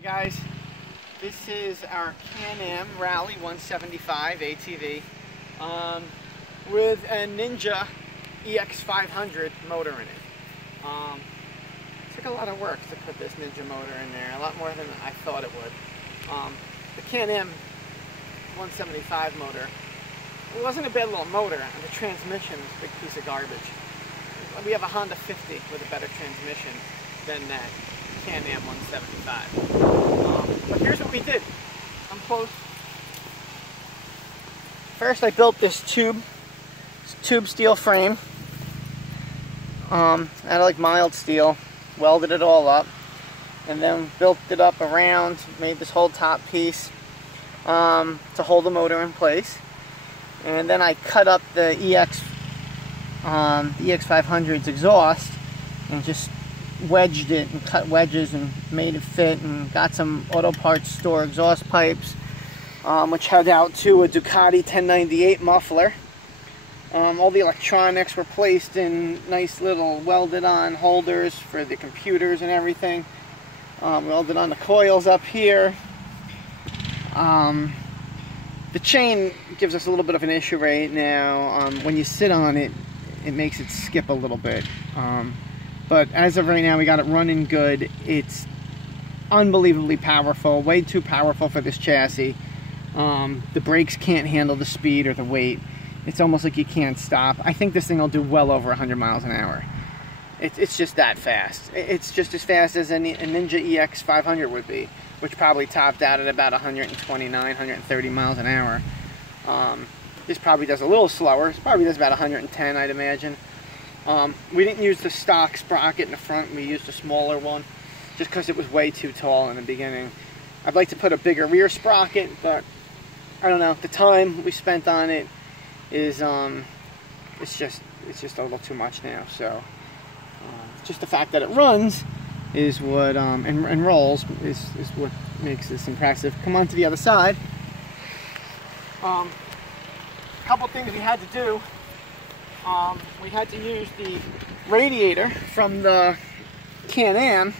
Hey guys, this is our Can-Am Rally 175 ATV with a Ninja EX500 motor in it. Took a lot of work to put this Ninja motor in there, a lot more than I thought it would. The Can-Am 175 motor, it wasn't a bad little motor, and the transmission was a big piece of garbage. We have a Honda 50 with a better transmission than that Can-Am 175. But here's what we did. I'm close. First I built this tube steel frame out of like mild steel, welded it all up, and then built it up around, made this whole top piece to hold the motor in place. And then I cut up the EX500's exhaust and just wedged it and cut wedges and made it fit, and got some auto parts store exhaust pipes, which head out to a Ducati 1098 muffler. All the electronics were placed in nice little welded on holders for the computers and everything. Welded on the coils up here. The chain gives us a little bit of an issue right now. When you sit on it, it makes it skip a little bit. But as of right now, we got it running good. It's unbelievably powerful, way too powerful for this chassis. The brakes can't handle the speed or the weight. It's almost like you can't stop. I think this thing will do well over 100 miles an hour. It's just that fast. It's just as fast as a Ninja EX500 would be, which probably topped out at about 129, 130 miles an hour. This probably does a little slower. It probably does about 110, I'd imagine. We didn't use the stock sprocket in the front. We used a smaller one just because it was way too tall in the beginning. I'd like to put a bigger rear sprocket, but I don't know. The time we spent on it is it's just a little too much now. So just the fact that it runs is what and rolls is what makes this impressive. Come on to the other side. A couple things we had to do. We had to use the radiator from the Can-Am,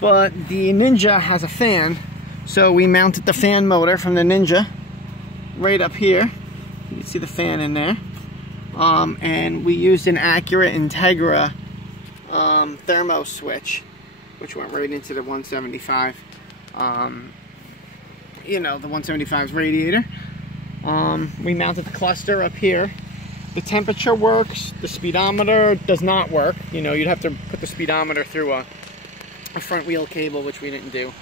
but the Ninja has a fan, so we mounted the fan motor from the Ninja right up here. You can see the fan in there. And we used an Acura Integra thermo switch, which went right into the 175. You know, the 175's radiator. We mounted the cluster up here. The temperature works, the speedometer does not work. You know, you'd have to put the speedometer through a front wheel cable, which we didn't do.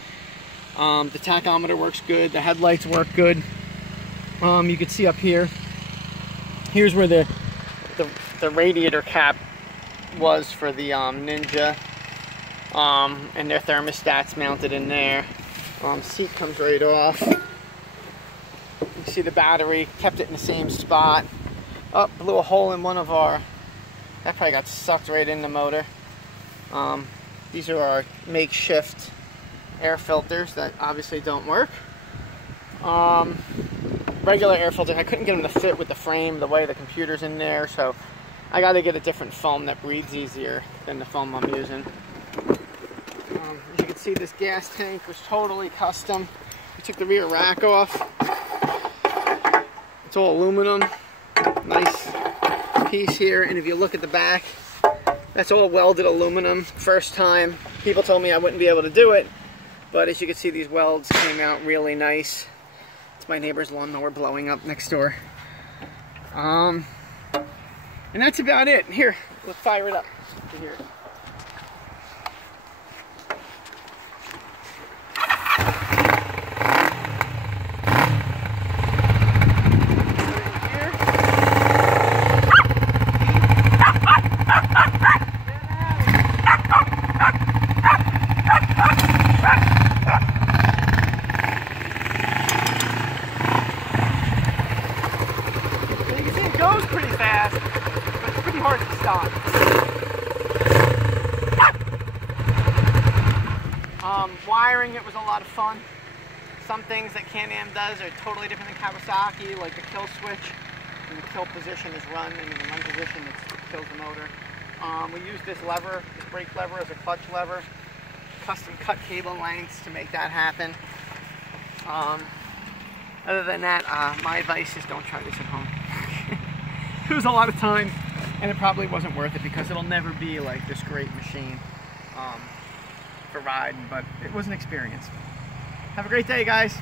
The tachometer works good, the headlights work good. You can see up here, here's where the radiator cap was for the Ninja, and their thermostat's mounted in there. Seat comes right off. You see the battery, kept it in the same spot. Oh, blew a hole in one of our, that probably got sucked right in the motor. These are our makeshift air filters that obviously don't work. Regular air filters, I couldn't get them to fit with the frame, the way the computer's in there, so I got to get a different foam that breathes easier than the foam I'm using. As you can see, this gas tank was totally custom. We took the rear rack off. It's all aluminum. Nice piece here, and if you look at the back, that's all welded aluminum. First time, people told me I wouldn't be able to do it, but as you can see, these welds came out really nice. It's my neighbor's lawnmower blowing up next door. And that's about it. Here, let's fire it up. Here. It goes pretty fast, but it's pretty hard to stop. Wiring it was a lot of fun. Some things that Can-Am does are totally different than Kawasaki, like the kill switch. When the kill position is run, and in the run position it kills the motor. We used this lever, this brake lever, as a clutch lever. custom cut cable lengths to make that happen. Other than that, my advice is don't try this at home. It was a lot of time, and it probably wasn't worth it because it'll never be like this great machine for riding, but it was an experience. Have a great day, guys.